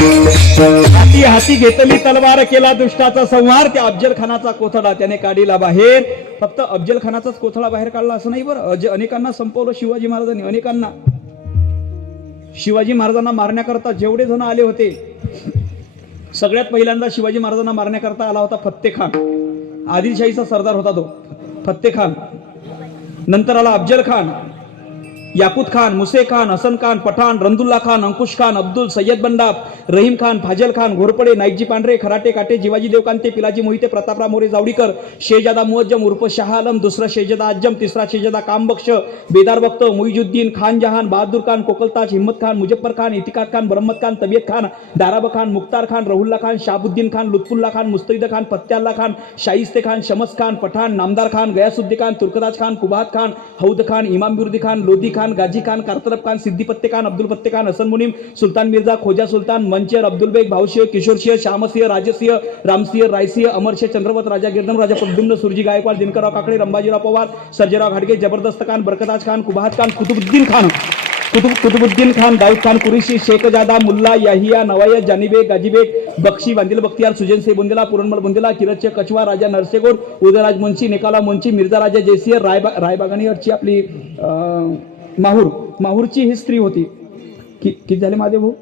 हाती हाती घेतली तलवार केला दुष्टाचा संहार त्या अफजल खानाचा कोथळा त्याने काढिला बाहेर. फक्त अफजल खानाचाच कोथळा बाहेर काढला असं नाही बरं? अनेकांना संपवलं शिवाजी महाराजांनी अनेकांना. शिवाजी महाराजांना मारण्याकरता जेवढे जण आले होते सगळ्यात पहिल्यांदा शिवाजी महाराजांना मारण्याकरता आला होता फत्ते खान. आदिलशाहीचा सरदार होता तो फत्ते खान. नंतर आला अफजल खान. याकूत खान, मुसे खान, हसन खान पठाण रंदुल्ला खान, अंकुश खान, अब्दुल सय्यद बंडाप रहीम खान, फाजल खान, घोरपडे, नाईकजी पांढरे, खराटे काटे, जिवाजी देवकांते, पिलाजी मोहिते प्रतापराव मोरे, जावडीकर, शेजादा मुअज्जम उर्फ़ शाह आलम, दुसरा शेजादा अज्जम तिसरा शेजादा कामबक्ष बेदार बख्त मुईजुद्दीन खान जहान, बहादूर खान, कोकलताज, हिम्मत खान, मुजफ्फर खान इतिकाद खान बरहमत खान, तबियत खान, दाराब खान, मुख्तार खान, रहुल्ला खान, शाहबुद्दीन खान, लुत्फुल्ला खान मुस्तैद खान फत्याल्ला खान शाहिस्ते खान, शमस खान पठाण नामदार खान गयासुद्दी खान तुर्कदाज खान कुबात खान, हौद खान, इमाम खान, लोधी खान गाजी खान कारतलब खान सिद्धी पत्ते खान अब्दुल पत्ते खान हसन मुनीम सुलतान मिर्झा खोजा सुलतान मंचर अब्दुल बेग भाऊसिंह किशोरसिंह श्यामसिंह राजसिंह रामसिंह रायसिंह अमरसिंह चंद्रवत राजा गिरधम राजा प्रद्युम्न सुरजी गायकवाड दिनकरराव काकडे रंबाजीराव पवार सर्जेराव घाडगे जबरदस्त खान बरकताज खान कुबाहत खान कुतुबुद्दीन खान कुतुब कुतुबुद्दीन खान दाऊद खान कुरेशी शेखजादा मुल्ला याहिया नवाया जानीबेग गाजीबेग बक्षी वांदिल बख्तियार सुजन से बुंदेला पुरणमल बुंदेला किरतचे कचवा राजा नरसेगोड उदयराज मुंशी निकाला मुंशी मिर्झा राजा जयसिंह रायबा रायबागानी आपली अं, माहूर माहूरची ही स्त्री होती. कि- किती झाले माझे भाऊ?